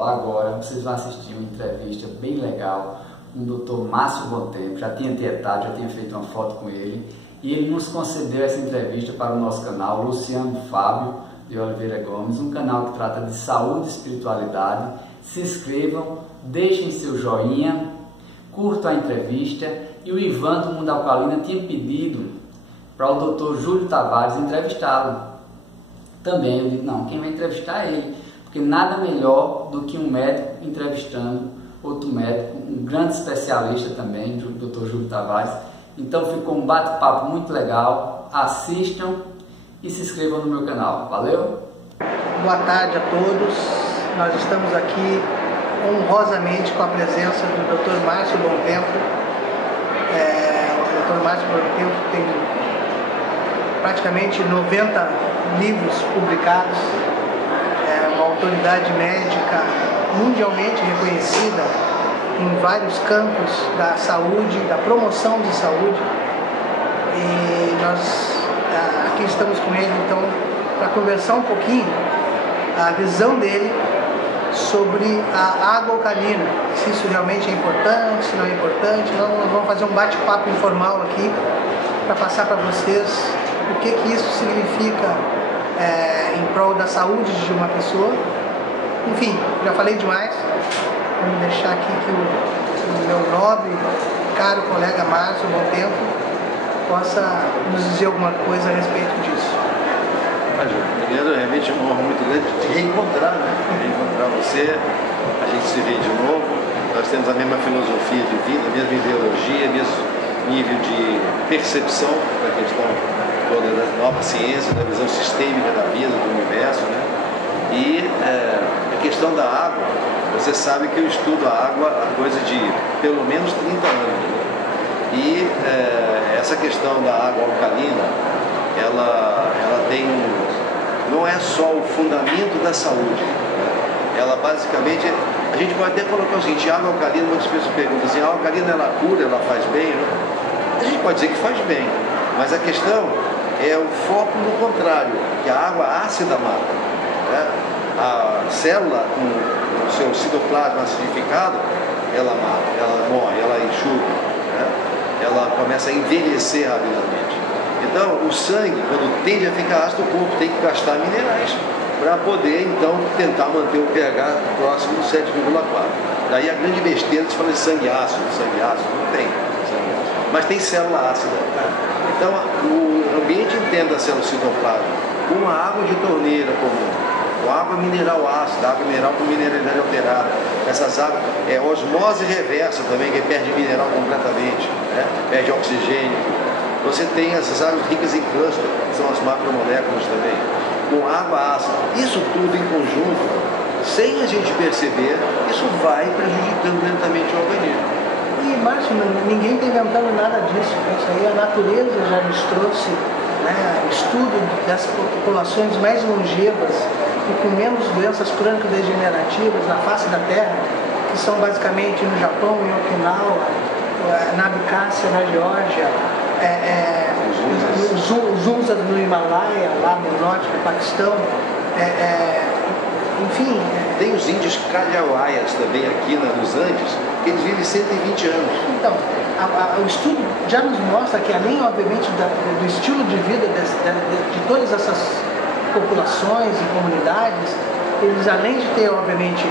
Paulo. Agora vocês vão assistir uma entrevista bem legal com o Dr. Márcio Bontempo. Já tinha dietado, já tinha feito uma foto com ele. E ele nos concedeu essa entrevista para o nosso canal, Luciano Fábio de Oliveira Gomes, um canal que trata de saúde e espiritualidade. Se inscrevam, deixem seu joinha, curtam a entrevista. E o Ivan do Mundo Alcalina tinha pedido para o Dr. Júlio Tavares entrevistá-lo. Também eu digo, não, quem vai entrevistar é ele, porque nada melhor do que um médico entrevistando outro médico, um grande especialista também, o Dr. Júlio Tavares. Então ficou um bate-papo muito legal. Assistam e se inscrevam no meu canal. Valeu? Boa tarde a todos. Nós estamos aqui honrosamente com a presença do Dr. Márcio Bontempo. O Dr. Márcio Bontempo tem praticamente 90 livros publicados, é uma autoridade médica mundialmente reconhecida em vários campos da saúde, da promoção de saúde, e nós aqui estamos com ele então para conversar um pouquinho a visão dele sobre a água alcalina, se isso realmente é importante, se não é importante. Nós vamos fazer um bate-papo informal aqui para passar para vocês o que isso significa em prol da saúde de uma pessoa. Enfim, já falei demais. Vamos deixar aqui que o meu nobre, caro colega Márcio Bontempo possa nos dizer alguma coisa a respeito disso. Primeiro, realmente é uma honra muito grande te reencontrar, né? Reencontrar você, a gente se vê de novo. Nós temos a mesma filosofia de vida, a mesma ideologia, mesmo nível de percepção da questão toda das novas ciências, da visão sistêmica da vida, do universo, né? E a questão da água, você sabe que eu estudo a água há coisa de pelo menos 30 anos. Né? E essa questão da água alcalina, ela tem não é só o fundamento da saúde. Ela basicamente, a gente pode até colocar o seguinte: a água alcalina, muitas pessoas perguntam assim, a água alcalina ela cura, ela faz bem? Né? A gente pode dizer que faz bem, mas a questão é o foco no contrário, que a água ácida mata. Né? A célula com o seu citoplasma acidificado, ela mata, ela morre, ela enxuga, né? Ela começa a envelhecer rapidamente. Então, o sangue, quando tende a ficar ácido, o corpo tem que gastar minerais para poder, então, tentar manter o pH próximo do 7,4. Daí a grande besteira de falar de sangue ácido, não tem sangue ácido, mas tem célula ácida. Então, o ambiente inteiro da célula citoplasma, com a água de torneira comum, com água mineral ácida, água mineral com mineralidade alterada, essas águas, osmose reversa também, que perde mineral completamente, né? Perde oxigênio. Você tem essas águas ricas em cluster, que são as macromoléculas também, com água ácida. Isso tudo em conjunto, sem a gente perceber, isso vai prejudicando lentamente o organismo. E, Márcio, ninguém está inventando nada disso. Isso aí a natureza já nos trouxe, né, estudo das populações mais longevas e com menos doenças crônicas degenerativas na face da Terra, que são basicamente no Japão, em Okinawa, na Abcásia, na Geórgia, os Unzas no Himalaia, lá no norte do Paquistão, enfim. Tem os índios calhauaias também aqui nos Andes, que eles vivem 120 anos. Então, o estudo já nos mostra que, além, obviamente, do estilo de vida de todas essas populações e comunidades, eles, além de ter, obviamente,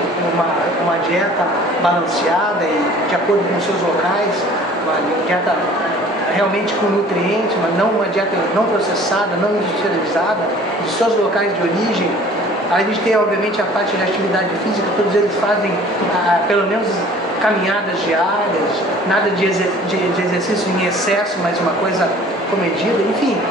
uma dieta balanceada e de acordo com os seus locais, uma dieta realmente com nutrientes, mas não uma dieta não processada, não industrializada, dos seus locais de origem. Além de ter, obviamente, a parte da atividade física, todos eles fazem pelo menos caminhadas diárias, nada de exercício em excesso, mas uma coisa comedida, enfim.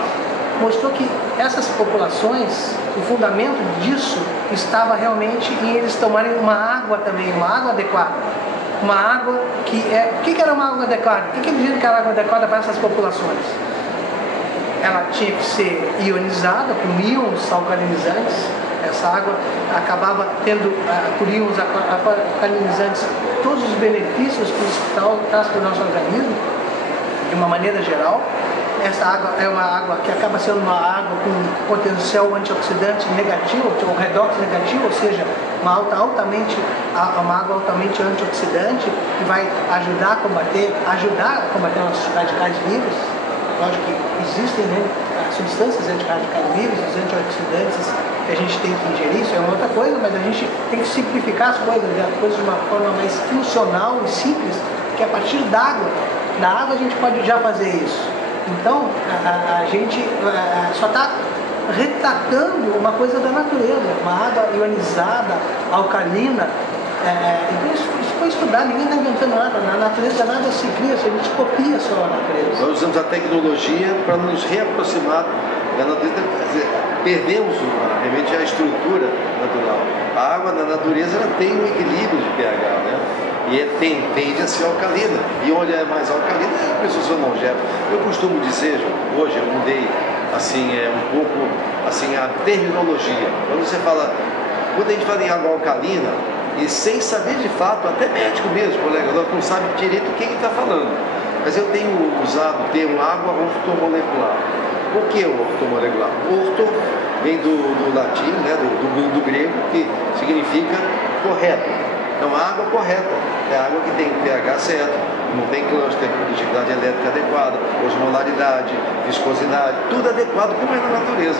Mostrou que essas populações, o fundamento disso estava realmente em eles tomarem uma água também, uma água adequada. Uma água que o que era uma água adequada? O que eles diziam que era água adequada para essas populações? Ela tinha que ser ionizada com íons alcalinizantes. Essa água acabava tendo, por íons alcalinizantes, todos os benefícios que o traz para o nosso organismo, de uma maneira geral. Essa água é uma água que acaba sendo uma água com potencial antioxidante negativo, ou redox negativo, ou seja, uma água altamente antioxidante, que vai ajudar a combater nossos radicais livres. Lógico que existem, né, substâncias antirradicais livres, os antioxidantes que a gente tem que ingerir, isso é uma outra coisa, mas a gente tem que simplificar as coisas de uma forma mais funcional e simples, que a partir da água a gente pode já fazer isso. Então, a gente só está retratando uma coisa da natureza, uma água ionizada, alcalina. Então isso foi estudado, ninguém está inventando nada. Na natureza nada se cria, a gente copia só a natureza. Nós usamos a tecnologia para nos reaproximar da natureza. Perdemos realmente a estrutura natural. A água na natureza ela tem um equilíbrio de pH, né? E tende a ser alcalina. E onde é mais alcalina, as pessoas são longevas. Eu costumo dizer, João, hoje eu mudei assim, um pouco assim, a terminologia. Quando a gente fala em água alcalina, e sem saber de fato, até médico mesmo, colega, não sabe direito o que ele está falando. Mas eu tenho usado o termo água ortomolecular. O que é o ortomolecular? Orto vem do latim, né, do grego, que significa correto. Então, a água correta é a água que tem pH certo, não tem cluster, tem condutividade elétrica adequada, osmolaridade, viscosidade, tudo adequado como é na natureza.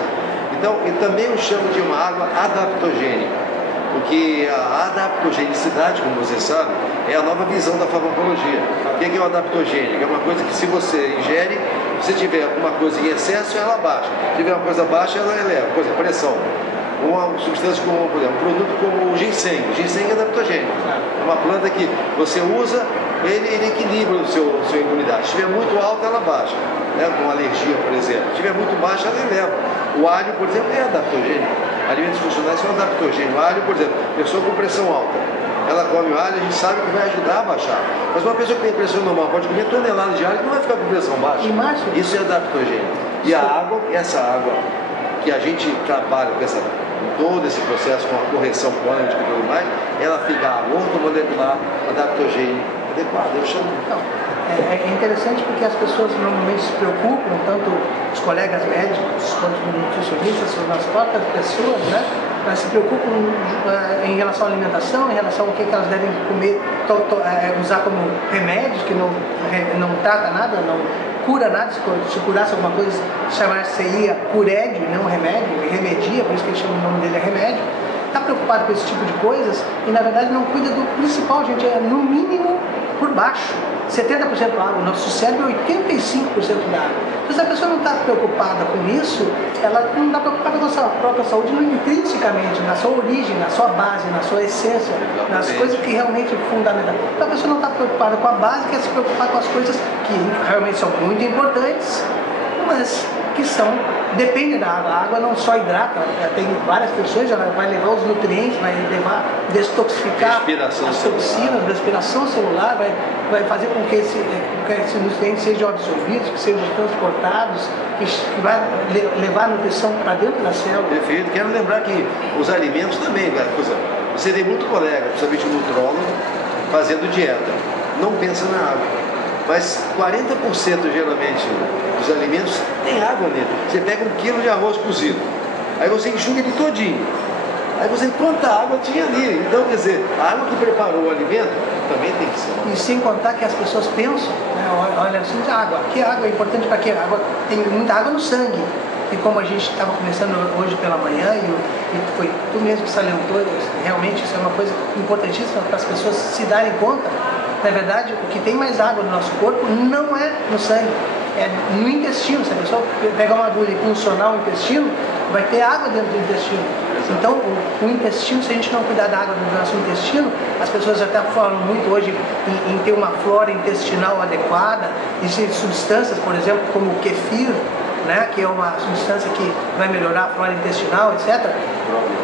Então, e também eu chamo de uma água adaptogênica. Porque a adaptogenicidade, como você sabe, é a nova visão da farmacologia. O que é o adaptogênico? É uma coisa que se você ingere, se tiver alguma coisa em excesso, ela baixa. Se tiver uma coisa baixa, ela eleva. Por exemplo, pressão. Uma substância como, por exemplo, um produto como o ginseng. O ginseng é adaptogênico. É uma planta que você usa, ele equilibra a sua imunidade. Se estiver muito alta, ela baixa. Né? Com alergia, por exemplo. Se estiver muito baixa, ela eleva. O alho, por exemplo, é adaptogênico. Alimentos funcionais são adaptogênicos. O alho, por exemplo, pessoa com pressão alta, ela come o alho, a gente sabe que vai ajudar a baixar. Mas uma pessoa que tem pressão normal pode comer toneladas de alho e não vai ficar com pressão baixa. Isso é adaptogênico. E a água, essa água que a gente trabalha com todo esse processo, com a correção quântica e tudo mais, ela fica ortomolecular, adaptogênica, adequada. Eu chamo. É interessante porque as pessoas normalmente se preocupam, tanto os colegas médicos quanto os nutricionistas, as próprias pessoas, né? Elas se preocupam em relação à alimentação, em relação ao que elas devem comer, usar como remédios, que não trata nada, não cura nada. Se curasse alguma coisa, seria curédio, não remédio, e remedia, por isso que eles chamam o nome dele é remédio. Está preocupado com esse tipo de coisas e na verdade não cuida do principal, gente, é no mínimo por baixo. 70% água, nosso cérebro é 85% da água. Então, se a pessoa não está preocupada com isso, ela não está preocupada com a sua própria saúde intrinsecamente, na sua origem, na sua base, na sua essência, nas coisas que realmente é fundamental. Então, a pessoa não está preocupada com a base, quer se preocupar com as coisas que realmente são muito importantes, mas que depende da água. A água não só hidrata, tem várias funções, ela vai levar os nutrientes, vai levar, detoxificar as toxinas, respiração celular, vai fazer com que esses nutrientes sejam absorvidos, que sejam transportados, que vai levar a nutrição para dentro da célula. Perfeito. Quero lembrar que os alimentos também, você vê muito colega, principalmente o nutrólogo, fazendo dieta, não pensa na água. Mas 40% geralmente dos alimentos tem água nele. Você pega 1 quilo de arroz cozido, aí você enxuga ele todinho. Aí você, quanta água tinha ali? Então, quer dizer, a água que preparou o alimento também tem que ser. E sem contar que as pessoas pensam, né, olha assim, água, que água é importante para quê? Tem muita água no sangue. E como a gente estava conversando hoje pela manhã, e foi tu mesmo que salientou, realmente isso é uma coisa importantíssima para as pessoas se darem conta. Na verdade, o que tem mais água no nosso corpo não é no sangue, é no intestino. Se a pessoa pegar uma agulha e funcionar o intestino, vai ter água dentro do intestino. Então, o intestino, se a gente não cuidar da água do nosso intestino, as pessoas até falam muito hoje em ter uma flora intestinal adequada. Existem substâncias, por exemplo, como o kefir, né, que é uma substância que vai melhorar a flora intestinal, etc.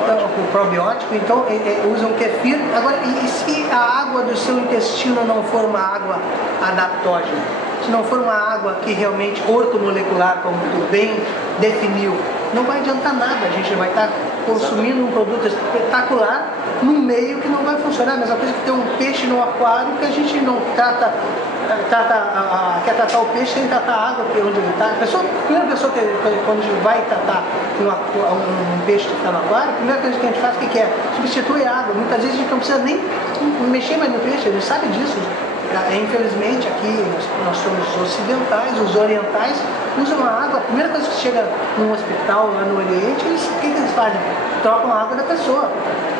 Então, o probiótico, então usam kefir. Agora, e se a água do seu intestino não for uma água adaptógena? Se não for uma água que realmente ortomolecular, como tu bem definiu, não vai adiantar nada. A gente vai estar consumindo um produto espetacular num meio que não vai funcionar. A mesma coisa que ter um peixe no aquário que a gente não trata, quer tratar o peixe sem tratar a água, que é onde ele está. A primeira pessoa que quando a gente vai tratar um peixe que está no aquário, a primeira coisa que a gente faz, o que é? Substitui a água. Muitas vezes a gente não precisa nem mexer mais no peixe, a gente sabe disso. Infelizmente aqui nós somos ocidentais, os orientais usam a água, a primeira coisa que chega num hospital lá no Oriente, o que eles fazem? Trocam a água da pessoa.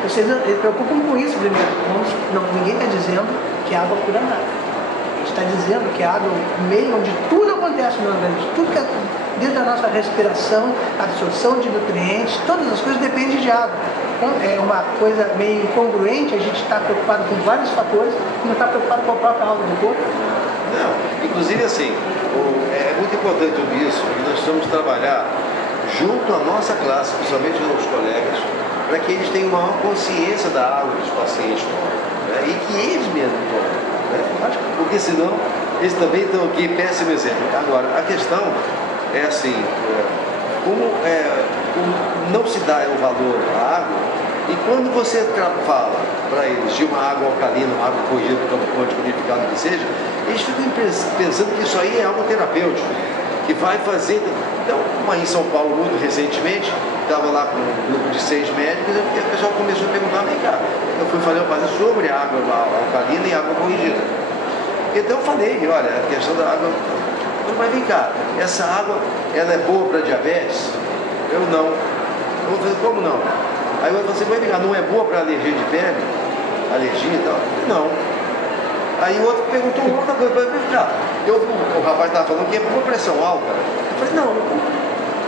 Vocês se preocupam com isso primeiro. Ninguém está dizendo que a água cura nada. A gente está dizendo que a água é o meio onde tudo acontece no organismo, tudo que é desde a nossa respiração, absorção de nutrientes, todas as coisas dependem de água. Então é uma coisa meio incongruente, a gente está preocupado com vários fatores e não está preocupado com a própria água do corpo. Não, inclusive assim, é muito importante ouvir isso, que nós precisamos trabalhar junto à nossa classe, principalmente os colegas, para que eles tenham maior consciência da água dos pacientes tomam, né? E que eles mesmos tomam, né? Porque senão eles também estão aqui, péssimo exemplo. Agora, a questão é assim, como não se dá o valor à água, e quando você fala para eles de uma água alcalina, uma água corrigida por campo quântico unificado que seja, eles ficam pensando que isso aí é algo terapêutico, que vai fazer. Então, em São Paulo, muito recentemente, estava lá com um grupo de 6 médicos e o pessoal começou a perguntar, vem cá, eu fui fazer sobre a água alcalina e água corrigida. Então eu falei, olha, a questão da água, mas vem cá, essa água, ela é boa para diabetes? Eu não. Eu vou fazer, como não? Aí você vai ligar, não é boa para alergia de pele? Alergia e tal? Não. Aí o outro perguntou outra coisa, o rapaz estava falando que é por pressão alta. Eu falei, não.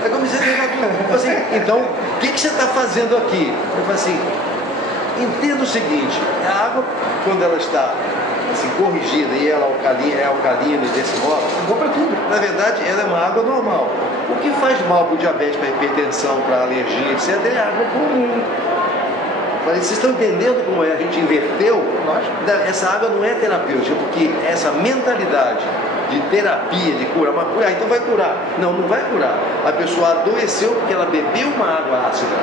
Aí comecei a pegar tudo. Assim, então, o que você está fazendo aqui? Eu falei assim, entenda o seguinte, a água, quando ela está assim, corrigida e ela é alcalina desse modo, boa para tudo. Na verdade, ela é uma água normal. O que faz mal para o diabetes, para a hipertensão, para a alergia, etc., é água comum. Mas vocês estão entendendo como a gente inverteu? Lógico. Essa água não é terapêutica, porque essa mentalidade de terapia, de cura, mas curar, então vai curar. Não, não vai curar. A pessoa adoeceu porque ela bebeu uma água ácida,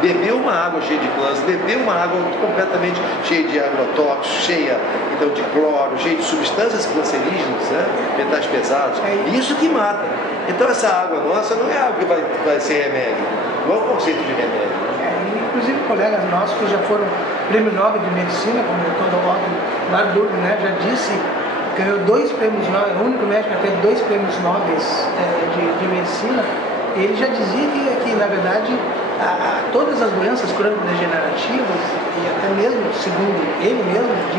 bebeu uma água cheia de clãs, bebeu uma água completamente cheia de agrotóxicos, cheia então, de cloro, cheia de substâncias cancerígenas, né? Metais pesados. Isso que mata. Então essa água nossa não é água que vai ser remédio, não é o conceito de remédio. Inclusive colegas nossos que já foram prêmio Nobel de Medicina, como o Dr. Otto Warburg, né, já disse, ganhou 2 prêmios Nobel, é o único médico que teve 2 prêmios Nobel de Medicina. Ele já dizia que na verdade, todas as doenças crônico-degenerativas, e até mesmo, segundo ele mesmo ele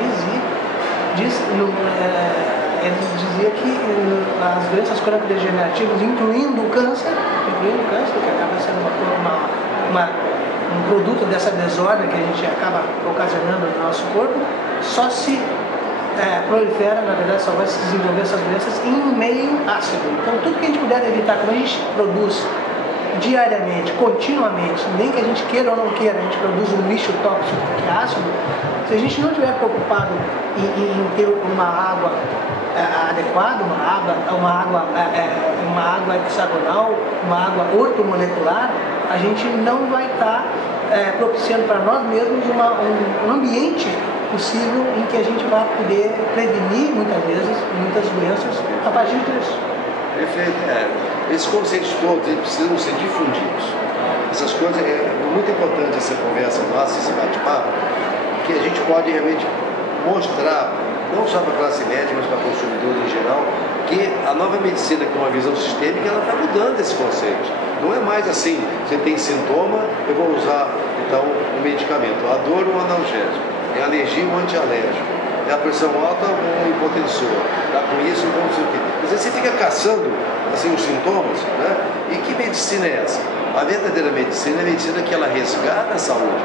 dizia que as doenças crônico-degenerativas, incluindo o câncer, que acaba sendo um produto dessa desordem que a gente acaba ocasionando no nosso corpo, só se prolifera, na verdade, só vai se desenvolver essas doenças em um meio ácido. Então, tudo que a gente puder evitar, como a gente produz diariamente, continuamente, nem que a gente queira ou não queira, a gente produz um lixo tóxico que é ácido. Se a gente não estiver preocupado em ter uma água adequada, uma água hexagonal, uma água ortomolecular, a gente não vai estar propiciando para nós mesmos um ambiente possível em que a gente vai poder prevenir muitas vezes muitas doenças a partir disso. Perfeito. Esses conceitos todos precisam ser difundidos. Essas coisas, é muito importante essa conversa nossa, esse bate-papo, que a gente pode realmente mostrar, não só para a classe médica, mas para o consumidor em geral, que a nova medicina com uma visão sistêmica, ela está mudando esse conceito. Não é mais assim, você tem sintoma, eu vou usar então um medicamento, a dor ou um analgésico, é alergia ou antialérgico. É a pressão alta ou um hipotensor, tá? Com isso, então não sei o quê. Às vezes você fica caçando assim, os sintomas, né? E que medicina é essa? A verdadeira medicina é a medicina que ela resgata a saúde.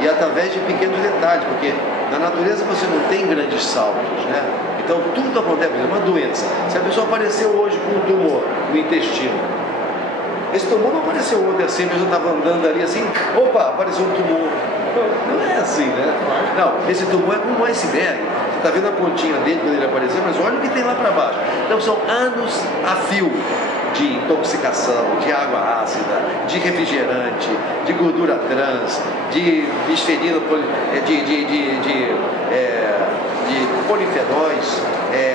E através de pequenos detalhes, porque na natureza você não tem grandes saltos, né? Então tudo acontece, por exemplo, uma doença. Se a pessoa apareceu hoje com um tumor no intestino, esse tumor não apareceu ontem assim, a pessoa estava andando ali assim, opa, apareceu um tumor. Não é assim, né? Não, esse tumor é como um iceberg. Você está vendo a pontinha dele quando ele apareceu, mas olha o que tem lá para baixo. Então são anos a fio de intoxicação, de água ácida, de refrigerante, de gordura trans, de bisfenina, de polifenóis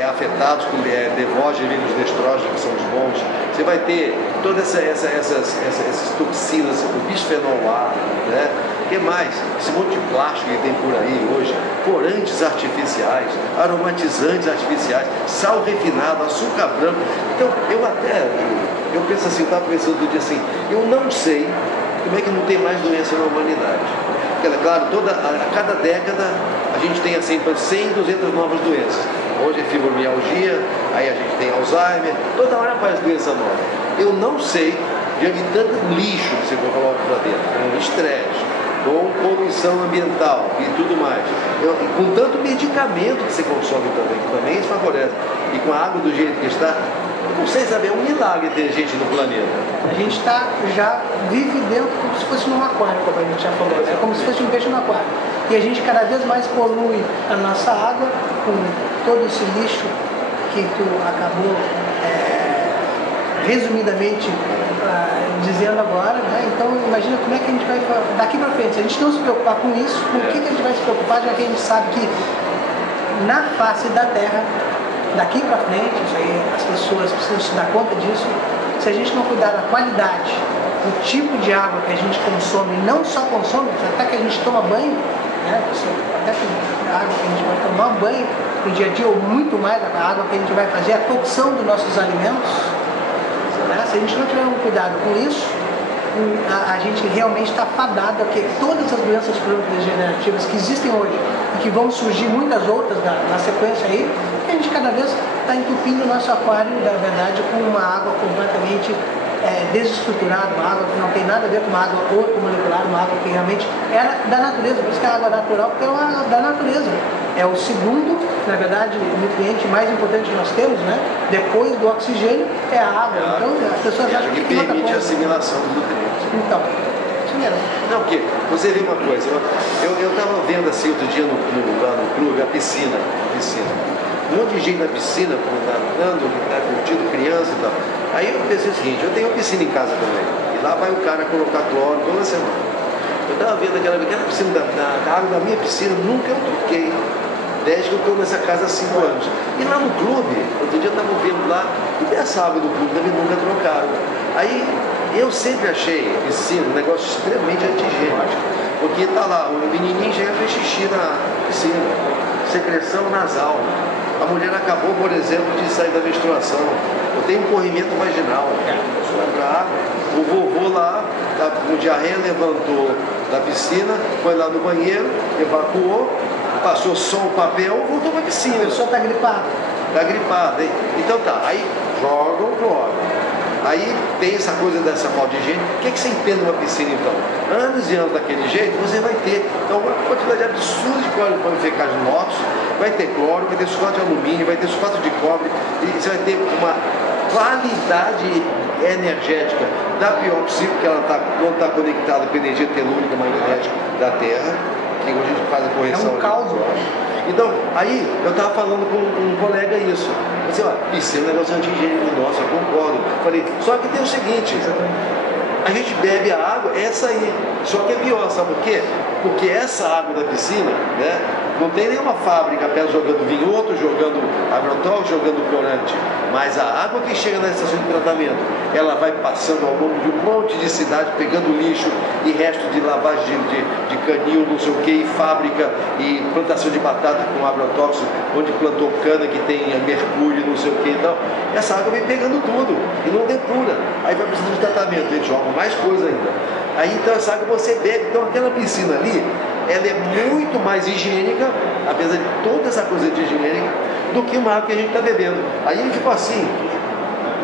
afetados com devógenos e estrógenos, que são os bons. Você vai ter todas essas toxinas, o bisfenol A, né? O que mais? Esse monte de plástico que tem por aí hoje, corantes artificiais, aromatizantes artificiais, sal refinado, açúcar branco. Então, eu penso assim, eu estava pensando do dia assim, eu não sei como é que não tem mais doença na humanidade. Porque, claro, a cada década a gente tem assim 100, 200 novas doenças. Hoje é fibromialgia, aí a gente tem Alzheimer, toda hora faz doença nova. Eu não sei, já vi tanto lixo que você coloca lá dentro, com estresse, com poluição ambiental e tudo mais. Com tanto medicamento que você consome também, que também isso favorece. E com a água do jeito que está, não sei saber, é um milagre ter gente no planeta. A gente já vive dentro como se fosse num aquário, como a gente já falou, né? Como se fosse um peixe no aquário. E a gente cada vez mais polui a nossa água com todo esse lixo que tu acabou resumidamente dizendo agora, né? Então imagina como é que a gente vai daqui para frente. Se a gente não se preocupar com isso, com o que a gente vai se preocupar, já que a gente sabe que na face da Terra, daqui para frente, isso aí, as pessoas precisam se dar conta disso. Se a gente não cuidar da qualidade, do tipo de água que a gente consome, não só consome, até que a gente toma banho, né? Até que a água que a gente vai tomar banho no dia a dia, ou muito mais, a água que a gente vai fazer, a cocção dos nossos alimentos, né? Se a gente não tiver um cuidado com isso, a gente realmente está fadado a que todas as doenças crônico-degenerativas que existem hoje e que vão surgir muitas outras na sequência aí, que a gente cada vez está entupindo o nosso aquário, na verdade, com uma água completamente desestruturada, uma água que não tem nada a ver com uma água ortomolecular, uma água que realmente era da natureza, por isso que é água natural, porque é uma água da natureza. É o segundo, na verdade, nutriente mais importante que nós temos, né? Depois do oxigênio, é a água. Então, as pessoas acham que permite a assimilação dos nutrientes. Então, isso mesmo. Não, porque você vê uma coisa, eu estava vendo assim outro dia lá no clube, a piscina. Um monte de gente na piscina, nadando, curtindo criança e tal. Aí eu pensei o seguinte, eu tenho uma piscina em casa também. E lá vai o cara colocar cloro toda semana. Eu estava vendo aquela piscina, a água da minha piscina, nunca eu troquei. Desde que eu estou nessa casa há 5 anos. E lá no clube, outro dia eu estava vendo lá, e essa água do clube também nunca trocaram. Aí eu sempre achei piscina um negócio extremamente antigênico. Porque tá lá, o menininho já fez xixi na piscina, secreção nasal. A mulher acabou, por exemplo, de sair da menstruação. Eu tenho um corrimento vaginal. O vovô lá, com diarreia, levantou da piscina, foi lá no banheiro, evacuou, passou só o papel, voltou para a piscina. A pessoa está gripada. Está gripada. Então tá, aí joga o cloro. Aí tem essa coisa dessa falta de higiene. O que você entende numa piscina então? Anos e anos daquele jeito, você vai ter então, uma quantidade absurda de cloro fecais mortos, vai ter cloro, vai ter sulfato de alumínio, vai ter sulfato de cobre, e você vai ter uma qualidade energética da biopsia, porque ela não está conectada com a energia telúrica magnética da Terra, que hoje a gente faz a correção. É um caos. Então, aí eu estava falando com um colega isso. Eu disse, ó, piscina é um negócio anti-higiênico nosso, eu concordo. Falei, só que tem o seguinte, a gente bebe a água, essa aí, só que é pior, sabe por quê? Porque essa água da piscina, né, não tem nenhuma fábrica perto jogando vinho, outro jogando agrotóxico, jogando corante, mas a água que chega na estação de tratamento, ela vai passando ao longo de um monte de cidade, pegando lixo e resto de lavagem de canil, não sei o que, e fábrica e plantação de batata com agrotóxico, onde plantou cana que tem mercúrio, não sei o que, então essa água vem pegando tudo e não depura, aí vai precisar de tratamento, a gente joga mais coisa ainda. Aí então essa água você bebe, então aquela piscina ali, ela é muito mais higiênica, apesar de toda essa coisa de higiênica, do que uma água que a gente está bebendo. Aí ele ficou assim,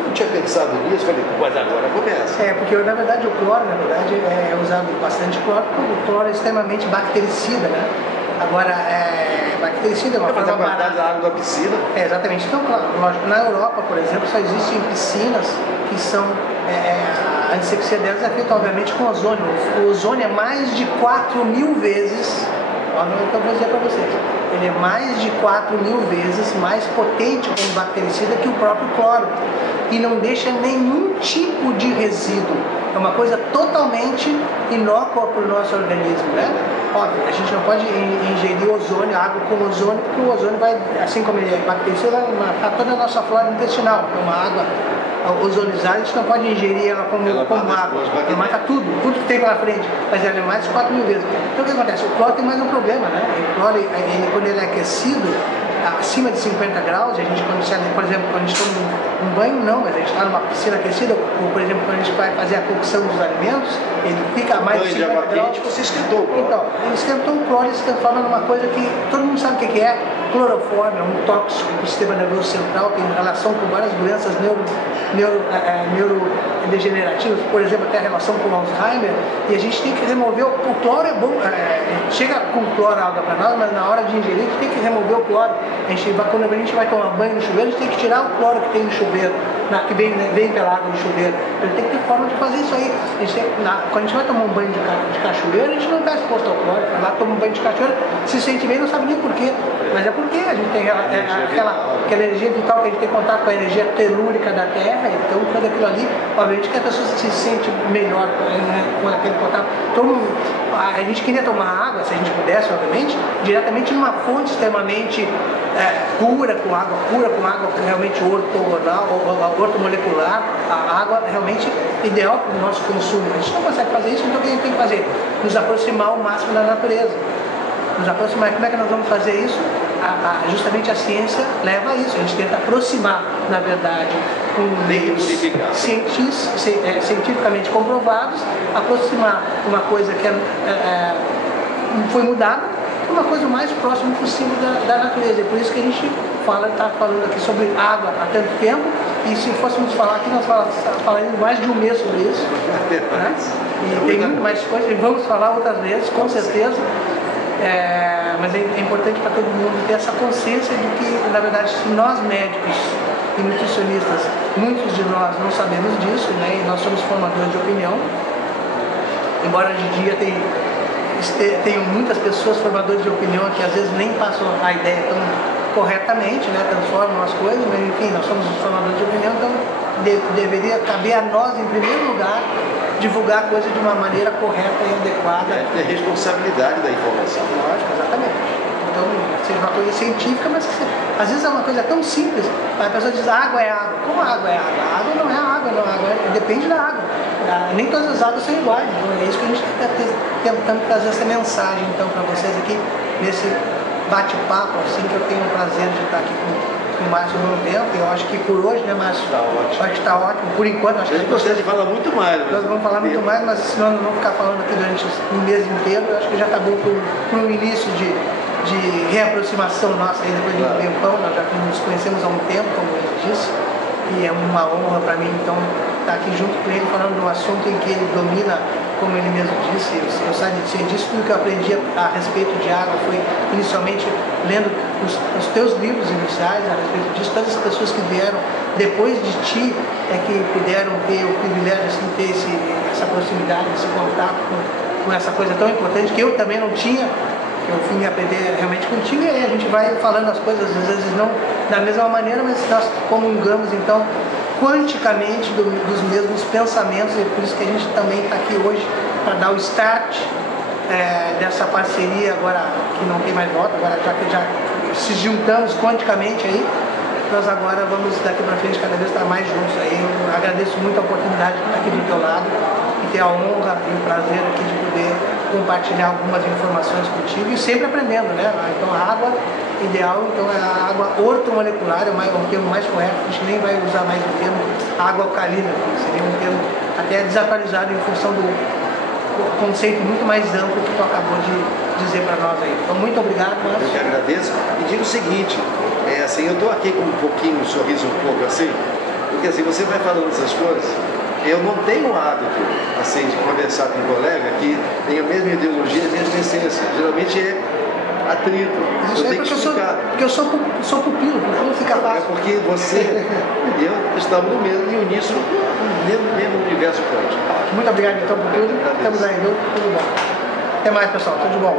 não tinha pensado nisso, falei, mas agora começa. Porque na verdade o cloro, é usado bastante cloro, porque o cloro é extremamente bactericida, né? Agora, bactericida é uma coisa barata. A qualidade da água da piscina. Exatamente. Então, lógico, na Europa, por exemplo, só existem piscinas que são... a insecticida delas é feita, obviamente, com ozônio. O ozônio é mais de 4.000 vezes, olha o que eu vou dizer para vocês, ele é mais de 4.000 vezes mais potente como bactericida que o próprio cloro. e não deixa nenhum tipo de resíduo. É uma coisa totalmente inócua para o nosso organismo, né? Óbvio, a gente não pode ingerir ozônio, água com ozônio, porque o ozônio vai, assim como ele é bactericida, vai matar toda a nossa flora intestinal. Então, uma água ozonizada, a gente não pode ingerir ela como água. Ela mata tudo que tem pela frente, mas ela é mais de 4.000 vezes. Então, o que acontece? O cloro tem mais um problema, né? O cloro, quando ele é aquecido, acima de 50 graus, a gente, por exemplo, quando a gente toma um banho, não, mas a gente está numa piscina aquecida, ou por exemplo, quando a gente vai fazer a cocção dos alimentos, ele fica a mais de 50 graus. Você esquentou o cloro. Então, ele esquentou o cloro e se transforma numa coisa que todo mundo sabe o que é. Cloroforme é um tóxico do sistema nervoso central, tem relação com várias doenças neurodegenerativas, por exemplo, até a relação com Alzheimer, e a gente tem que remover o cloro. É bom, chega com cloro a água para nós, mas na hora de ingerir a gente tem que remover o cloro. Quando a gente vai tomar banho no chuveiro, a gente tem que tirar o cloro que tem no chuveiro, que vem pela água do chuveiro. Então tem que ter forma de fazer isso aí. Quando a gente vai tomar um banho de cachoeira, a gente não está exposto ao cloro. Lá toma um banho de cachoeira, se sente bem, não sabe nem porquê. Mas é porque a gente tem aquela energia vital, que a gente tem contato com a energia telúrica da Terra. Então, quando aquilo ali, obviamente que a pessoa se sente melhor com aquele contato. Então, a gente queria tomar água, se a gente pudesse, obviamente, diretamente numa fonte extremamente pura, com água realmente ortomolecular, a água realmente ideal para o nosso consumo. A gente não consegue fazer isso, então o que a gente tem que fazer? Nos aproximar ao máximo da natureza. Nos aproximar. Como é que nós vamos fazer isso? Justamente a ciência leva a isso. A gente tenta aproximar, na verdade, com meios cientificamente comprovados, aproximar uma coisa que foi mudada, uma coisa o mais próximo possível da natureza. É por isso que a gente está falando aqui sobre água há tanto tempo, e se fôssemos falar aqui, nós falaríamos mais de um mês sobre isso. Né? E tem muito mais coisas, e vamos falar outras vezes, com certeza. Mas é importante para todo mundo ter essa consciência de que, na verdade, se nós médicos e nutricionistas, muitos de nós não sabemos disso, né, e nós somos formadores de opinião, embora hoje em dia tenham muitas pessoas formadoras de opinião que às vezes nem passam a ideia tão corretamente, né, transformam as coisas, mas enfim, nós somos os formadores de opinião, então deveria caber a nós, em primeiro lugar, divulgar a coisa de uma maneira correta e adequada. É responsabilidade da informação. Lógico, exatamente. Então, seja uma coisa científica, mas às vezes é uma coisa tão simples. A pessoa diz, a água é água. Como a água é água? A água não é água, não é água. Depende da água. Nem todas as águas são iguais. Então, é isso que a gente está tentando trazer essa mensagem então para vocês aqui, nesse bate-papo, assim, que eu tenho o prazer de estar aqui com o Márcio no tempo. Eu acho que por hoje, né, Márcio? Está ótimo. Acho que está ótimo. Por enquanto, acho que eu gostaria de falar muito mais. Nós vamos falar muito mais, mas senão nós vamos ficar falando aqui durante um mês inteiro. Eu acho que já está bom para um início de reaproximação nossa aí depois de um tempão. Nós já nos conhecemos há um tempo, como ele disse, e é uma honra para mim, então, estar aqui junto com ele, falando de um assunto em que ele domina, como ele mesmo disse. Eu saio de cientista, tudo que eu aprendi a respeito de água foi inicialmente lendo os teus livros iniciais a respeito disso. Todas as pessoas que vieram depois de ti que puderam ter o privilégio assim, de ter essa proximidade, esse contato com essa coisa tão importante que eu também não tinha. Eu fui me aprender realmente contigo, e aí a gente vai falando as coisas, às vezes não da mesma maneira, mas nós comungamos então quanticamente dos mesmos pensamentos, e por isso que a gente também está aqui hoje para dar o start dessa parceria agora que não tem mais volta, agora já que já se juntamos quanticamente aí, nós agora vamos daqui para frente cada vez estar mais juntos aí. Eu agradeço muito a oportunidade de estar aqui do teu lado e ter a honra e o prazer aqui de poder compartilhar algumas informações contigo e sempre aprendendo, né? Então a água ideal, então é a água ortomolecular, é o termo mais correto, a gente nem vai usar mais o termo água alcalina, seria um termo até desatualizado em função do conceito muito mais amplo que tu acabou de dizer para nós aí. Então muito obrigado, Márcio. Eu que agradeço e digo o seguinte, assim, eu estou aqui com um pouquinho, um sorriso um pouco assim, porque assim, você vai falando essas coisas, eu não tenho o hábito, assim, de conversar com um colega que tem a mesma ideologia, a mesma essência. Geralmente é atrito. Isso eu tenho que explicar. Porque eu sou pupilo, não fica fácil. É porque você e eu estamos no mesmo, e uníssono, no mesmo universo quântico. Muito obrigado então por tudo. Estamos aí, viu? Tudo bom. Até mais, pessoal. Tudo de bom.